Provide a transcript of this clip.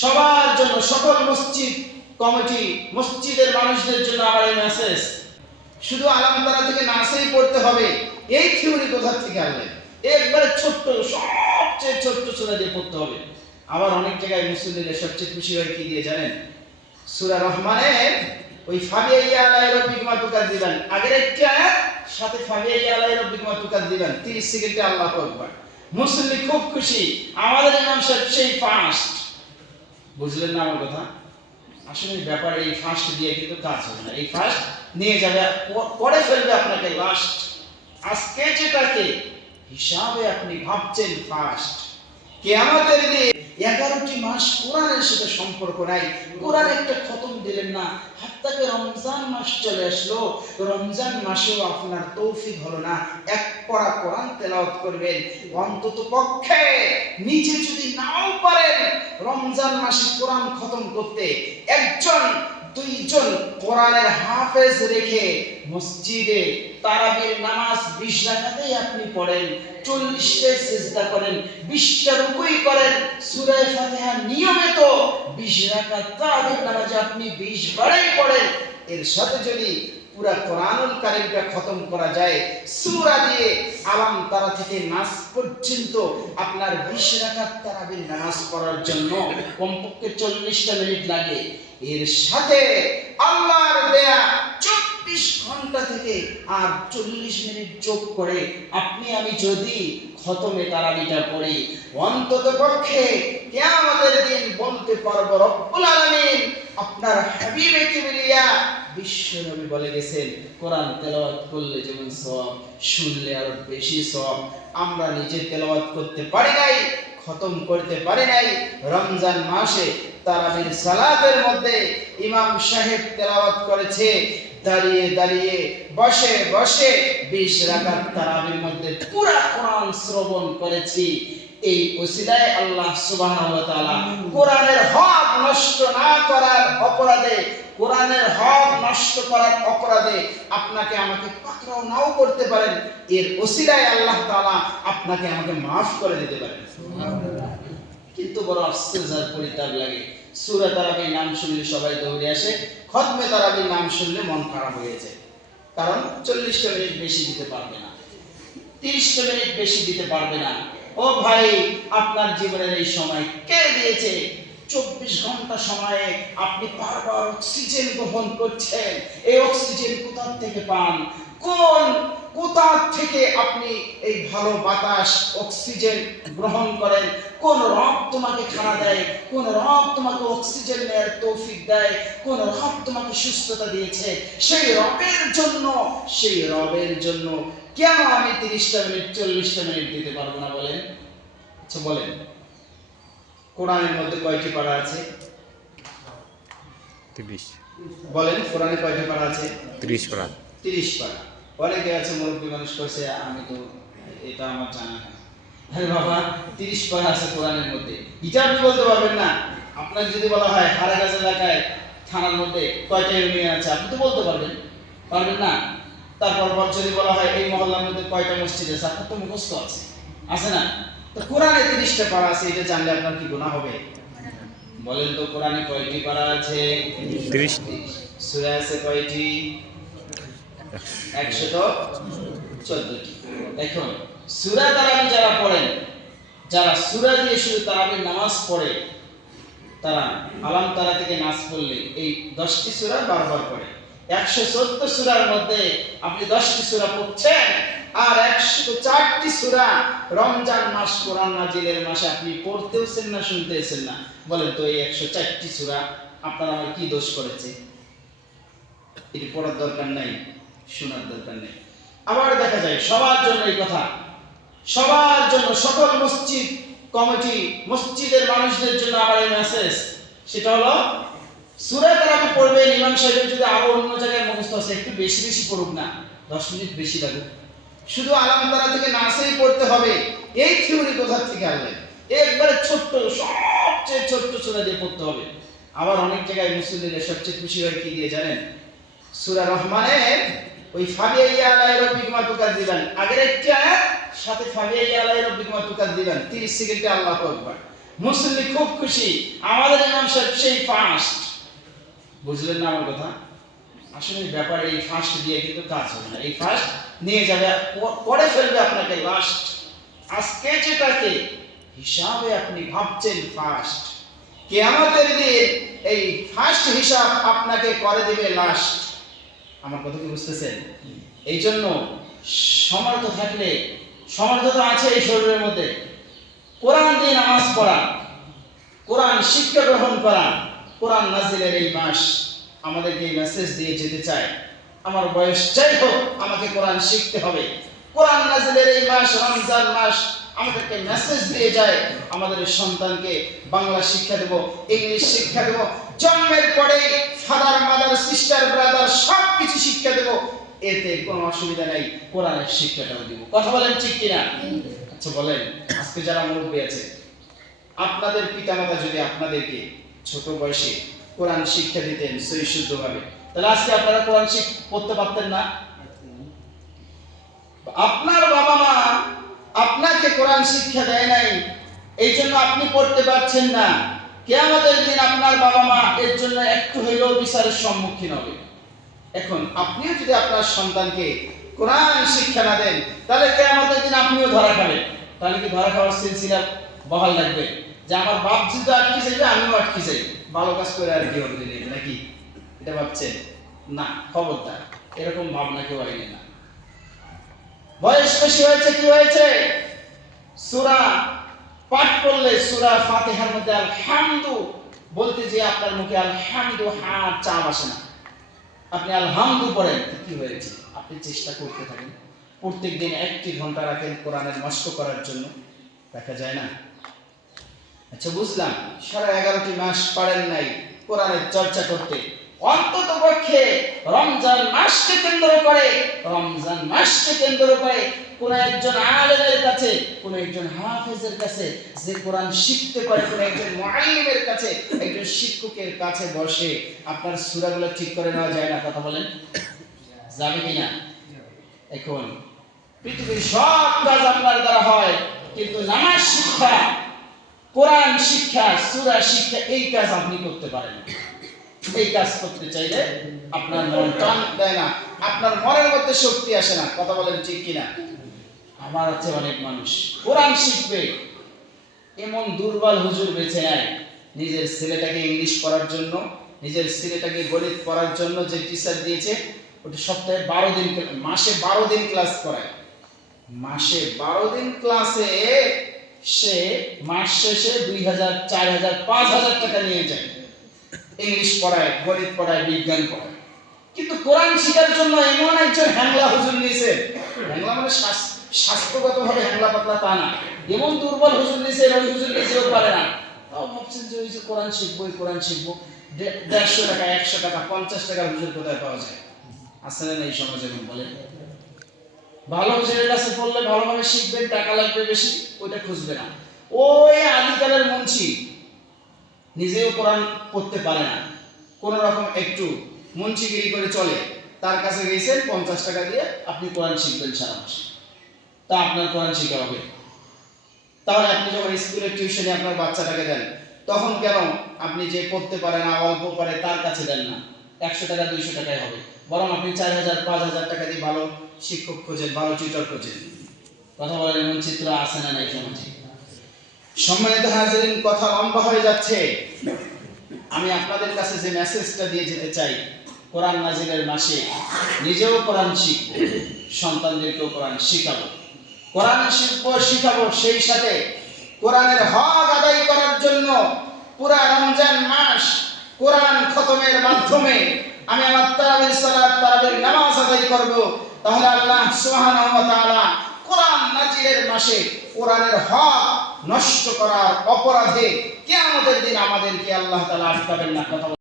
সবার জন্য সকল মসজিদ কমিটি, মসজিদের মানুষদের জন্য আমার এই মেসেজ শুধু আলামতারা থেকে নাসেই পড়তে হবে, এই থিওরি কোথা থেকে আনলেন? একবারে ছোট্ট, সবচেয়ে ছোট্ট সূরা দিয়ে পড়তে হবে। আবার অনেক জায়গায় মুসলিমদের সবচেয়ে খুশি হয় কি দিয়ে জানেন? সূরা রহমানের ওই ফাবিয়াইয়া আলাই রব্বিকুমা তুকাদ্দিবান আগের একটি আয়াত, সাথে ফাবিয়াইয়া আলাই রব্বিকুমা তুকাদ্দিবান 30 সেকেন্ডে আল্লাহু আকবার। মুসলিম খুব খুশি। আমাদের ইমাম সাহেব সেই ফার্স্ট বুঝলেন না আমার কথা? আসলে ব্যাপারে এই ফার্স্ট দিয়ে কিন্তু কাজ হবে না। এই ফার্স্ট নিয়ে যাবে পরে ফেলবে আপনাকে লাস্ট আজকে যেটাকে হিসাবে আপনি ভাবছেন ফার্স্ট কেয়ামতের দিন এগারোটি মাস কোরআনের সাথে সম্পর্ক নাই। কোরআন একটা খতম দিলেন না। হাত্তাকে রমজান মাস চলে আসলো। রমজান মাসেও আপনার তৌফিক হলো না। এক পড়া কোরআন তেলাওয়াত করবেন। অন্তত পক্ষে নিজে যদি নাও পারেন, রমজান মাসে কোরআন খতম করতে একজন, দুইজন কোরআনের হাফেজ রেখে মসজিদে তারাবির নামাজ বিশ রাখাতেই আপনি পড়েন চল্লিশটা চেষ্টা করেন, বিশটা রুকুই করেন সুরায় ফাতিহা নিয়মিত বিশ রাকাত তারাবির নামাজে আপনি বিশ বারেই পড়েন। এর সাথে যদি পুরা কোরআনুল কারিমটা খতম করা যায়। সুরা দিয়ে আলাম তারা থেকে নাস পর্যন্ত আপনার বিশ রাকাত তারাবির নামাজ পড়ার জন্য কমপক্ষে চল্লিশটা মিনিট লাগে। এর সাথে আল্লাহর দেয়া চব্বিশ ঘণ্টা থেকে আর চল্লিশ মিনিট যোগ করে আপনি আমি যদি খতমে তারাবিটা পড়ি অন্তত পক্ষে কেয়ামতের দিন বলতে পারব রব্বুল আলামিন আপনার হাবিবে কিবরিয়া বিশ্ব নবী বলে গেছেন, কোরআন তেলাওয়াত করলে যেমন সওয়াব, শুনলে আরও বেশি সওয়াব। আমরা নিজে তেলাওয়াত করতে পারি নাই, খতম করতে পারি নাই। রমজান মাসে তারাবির সালাতের মধ্যে ইমাম সাহেব তেলাওয়াত করেছে, দাঁড়িয়ে দাঁড়িয়ে, বসে বসে বিশ রাকাত তারাবির মধ্যে পুরা কোরআন শ্রবণ করেছি। এই ওসিলায় আল্লাহ তাআলা কোরআনের হক নষ্ট না করার অপরাধে, কোরআনের হক নষ্ট করার অপরাধে আপনাকে আমাকে পাকড়াও নাও করতে পারেন। এর ওসিলায় আল্লাহ তাআলা আপনাকে আমাকে মাফ করে দিতে পারেন। কিন্তু বড় আর পরিতাপ লাগে। সূরা তারাবির নাম শুনলে সবাই দৌড়ে আসে, খতমে তারাবির নাম শুনলে মন খারাপ হয়ে যায়। কারণ চল্লিশটা মিনিট বেশি দিতে পারবে না। তিরিশটা মিনিট বেশি দিতে পারবে না। ও ভাই, আপনার জীবনের এই সময় কে দিয়েছে? চব্বিশ ঘণ্টা সময়ে আপনি বারবার অক্সিজেন গ্রহণ করছেন। এই অক্সিজেন কোথার থেকে পান? কোন কোথা থেকে আপনি এই ভালো বাতাস অক্সিজেন গ্রহণ করেন? কোন রব তোমাকে খানা দেয়? কোন রব তোমাকে অক্সিজেন নেয়ার তৌফিক দেয়? কোন রব তোমাকে সুস্থতা দিয়েছে? সেই রবের জন্য সেই রবের জন্য কেন আমি তিরিশটা মিনিট চল্লিশটা মিনিট দিতে পারব না বলেন? আচ্ছা বলেন। কোরআনের মধ্যে কয়টি পারা আছে? তিরিশ। বলেন কোরআনে কয়টি পারা আছে? তিরিশ পারা। তিরিশ পারা। অনেকে আছে মুরব্বী মানুষ করছে আমি তো এটা আমার জানা না আরে বাবা তিরিশ আছে কোরআনের মধ্যে। এটা আপনি বলতে পারবেন না? আপনাকে যদি বলা হয় হারাগাছ এলাকায় থানার মধ্যে কয়টা ইউনিয়ন আছে আপনি তো বলতে পারবেন। পারবেন না? তারপর যদি বলা হয় এই মহল্লার মধ্যে কয়টা মসজিদ আছে? আপনার তো মুখস্থ আছে। আছে না? তো কোরআনে তিরিশটা পারা আছে এটা জানলে আপনার কি গুণা হবে? বলেন তো কোরআনে কয়টি পাড়া আছে? তিরিশ। সূরা আছে কয়টি? একশত সুরা তারাবি যারা পড়েন, যারা সুরা দিয়ে শুধু তারাবির নামাজ পড়ে, তারা আলাম তারা থেকে নাচ পড়লে এই দশটি সুরা বারবার পড়ে। একশো চোদ্দ সুরার মধ্যে আপনি দশটি সুরা পড়ছেন, আর একশো চারটি সুরা রমজান মাস কোরআন নাজিলের মাসে আপনি পড়তেওছেন না শুনতেছেন না। বলেন তো এই একশো চারটি সুরা আপনার আমার কি দোষ করেছে? এটি পড়ার দরকার নাই। শোনার দরকার নেই। আবার দেখা যায়, সবার জন্য এই কথা। সবার জন্য সকল মসজিদ, কমিটি, মসজিদের মানুষদের জন্য আমার এই মেসেজ সেটা হলো, সুরা তারাবি পড়বেন ইমাম সাহেবের যদি আরও অন্য জায়গায় মুখস্থ আছে, একটু বেশি বেশি পড়ুক না, দশ মিনিট বেশি লাগুক। শুধু আলাম তারা থেকে নাসেই পড়তে হবে, এই থিওরি কোথা থেকে আসবে একবারে ছোট্ট, সবচেয়ে ছোট্ট সুরা দিয়ে পড়তে হবে। আবার অনেক জায়গায় মুসলিমদের সবচেয়ে খুশি হয় কি দিয়ে জানেন? সূরা রহমানের ওই ফাবিয়াইয়া আলাই রব্বিকুমা তুকাদ্দিবান আগের একটি আয়াত, সাথে ফাবিয়াইয়া আলাই রব্বিকুমা তুকাদ্দিবান 30 সেকেন্ডে আল্লাহু আকবার। মুসল্লি খুব খুশি, আমাদের ইমাম সাহেব সেই ফার্স্ট বুঝলেন না আমার কথা? আসলে ব্যাপারে এই ফার্স্ট দিয়ে কিন্তু কাজ হবে না। এই ফার্স্ট নিয়ে যাবে করে ফেলবে আপনাকে লাস্ট আজকে যেটাকে হিসাবে আপনি ভাবছেন ফার্স্ট কেয়ামতের দিন এই ফার্স্ট হিসাব আপনাকে করে দিবে লাস্ট আমার কথা কি বুঝতেছেন? এই জন্য সমর্থ থাকলে, সমর্থ তো আছে এই শরীরের মধ্যে। কোরআন দিয়ে নামাজ পড়া, কোরআন শিক্ষা গ্রহণ করা, কোরআন নাজিলের এই মাস আমাদেরকে এই মেসেজ দিয়ে যেতে চায়। আমার বয়স যাই হোক, আমাকে কোরআন শিখতে হবে। কোরআন নাজিলের এই মাস, রমজান মাস আমাদেরকে মেসেজ দিয়ে যায়, আমাদের সন্তানকে বাংলা শিক্ষা দেব, ইংলিশ শিক্ষা দেব, জন্মের পরে ফাদার মাদার সিস্টার ব্রাদার সব কিছু শিক্ষা দেব। এতে কোনো অসুবিধা নেই, কোরআনের শিক্ষাটাও দিব। কথা বলেন ঠিক কিনা? আচ্ছা বলেন। আজকে যারা মুরব্বী আছে, আপনাদের পিতামাতা যদি আপনাদেরকে ছোট বয়সে কোরআন শিক্ষা দিতেন সই শুদ্ধভাবে, তাহলে আজকে আপনারা কোরআন শিখ পড়তে পারতেন না? আপনার বাবা মা আপনাকে কোরআন শিক্ষা দেয় নাই, এই জন্য আপনি পড়তে পারছেন না। কেয়ামতের দিন আপনার বাবা মা এর জন্য একটু হইলেও বিচারের সম্মুখীন হবে। এখন আপনিও যদি আপনার সন্তানকে কোরআন শিক্ষা না দেন, তাহলে কেয়ামতের দিন আপনিও ধরা খাবেন। তাহলে কি ধরা খাওয়ার সিলসিলা বহাল লাগবে? যে আমার বাপ যদি আটকে যাইবে আমিও আটকে যাই। ভালো কাজ করে আর কি নাকি? এটা ভাবছেন? না, খবরদার। এরকম ভাবনা কেউ আইনে না। বয়স বেশি হয়েছে, কি হয়েছে? সুরা পাঠ করলে সুরা ফাতিহার মধ্যে আলহামদু বলতে যে আপনার মুখে আলহামদু হা চাপ আসে না। আপনি আলহামদু পড়েন কি হয়েছে? আপনি চেষ্টা করতে থাকেন। প্রত্যেক দিন একটি ঘণ্টা রাখেন কোরআনের মস্ক করার জন্য। দেখা যায় না? আচ্ছা বুঝলাম। সারা এগারোটি মাস পারেন নাই কোরআনের চর্চা করতে। অন্তত পক্ষে রমজান মাসকে কেন্দ্র করে, রমজান মাসকে কেন্দ্র করে কোন একজন আলেমের কাছে, কোন একজন হাফেজের কাছে যে কোরআন শিখতে পারে, কোন একজন মুআল্লিমের কাছে একজন শিক্ষকের কাছে বসে আপনার সূরাগুলো ঠিক করে নেওয়া যায় না, কথা বলেন যাবে কিনা এখন, পৃথিবীর সব কাজ আপনার দ্বারা হয়, কিন্তু নামাজ শিক্ষা, কোরআন শিক্ষা, সূরা শিক্ষা এই কাজ আপনি করতে পারেন না। এই কাজ করতে চাইলে আপনার মন টান দেয় না। আপনার মনের মধ্যে শক্তি আসে না। কথা বলেন ঠিক কিনা? আমার আছে অনেক মানুষ। কোরআন শিখবে। এমন দুর্বল হুজুর বেছে নেয় নিজের ছেলেটাকে ইংলিশ পড়ার জন্য, নিজের ছেলেটাকে গণিত পড়ার জন্য যে টিচার দিয়েছে, ওটা সপ্তাহে বারো দিন মাসে বারো দিন ক্লাস করায়। মাসে বারো দিন ক্লাসে সে মাস শেষে দুই হাজার, চার হাজার, পাঁচ হাজার টাকা নিয়ে যায়। ইংলিশ পড়ায়, গণিত পড়ায়, বিজ্ঞান পড়ায়। কিন্তু কোরআন শেখার জন্য এমন একজন হ্যাংলা হুজুর নিয়েছে। হ্যাংলা মানে স্বাস- স্বাস্থ্যগতভাবে হ্যাংলা পাতলা তা না। এমন দুর্বল হুজুর নিয়েছে ওই হুজুর নিয়েছেও পারে না। তাও ভাবছেন যে ওই যে কোরআন শিখব, ওই কোরআন শিখব। দেড়শো টাকা, একশো টাকা, পঞ্চাশ টাকা হুজুর কোথায় পাওয়া যায়? আসে না এই সমাজে এখন বলে? ভালো হুজুরের কাছে পড়লে ভালোভাবে শিখবেন, টাকা লাগবে বেশি, ওইটা খুঁজবে না। ওই আদিকালের মুন্সি নিজেও কোরআন পড়তে পারে না। কোনো রকম একটু মুন্সিগিরি করে চলে, তার কাছে গেছেন পঞ্চাশ টাকা দিয়ে আপনি কোরআন শিখবেন সারা মাস। তা আপনার কোরআন শিখা হবে। তাহলে আপনি যখন স্কুলের টিউশনে আপনার বাচ্চাটাকে দেন, তখন কেন আপনি যে পড়তে পারে না, অল্প পারে তার কাছে দেন না? একশো টাকা, দুইশো টাকায় হবে। বরং আপনি চার হাজার, পাঁচ হাজার টাকা দিয়ে ভালো শিক্ষক খোঁজেন, ভালো টিউটর খোঁজেন। কথা বলেন এমন চিত্র আসে না নাই সমাজে? সম্মানিত হাজিরিন, কথা লম্বা হয়ে যাচ্ছে। আমি আপনাদের কাছে যে মেসেজটা দিয়ে যেতে চাই, কোরআন নাজিলের মাসে, নিজেও কোরআন শিখব, সন্তানদেরকেও কোরআন শিখাবো। কোরআন শিখব, শিখাবো, সেই সাথে কোরআনের হক আদায় করার জন্য পুরা রমজান মাস কোরআন খতমের মাধ্যমে আমি আমার তারাবির সালাত, তারাবির নামাজ আদায় করব। তাহলে আল্লাহ সুবহানাহু ওয়া তাআলা কোরআন নাজিরের মাসে কোরআনের হক নষ্ট করার অপরাধে কে আমাদের দিন আমাদেরকে আল্লাহ তালা আটকাবেন না, কথা।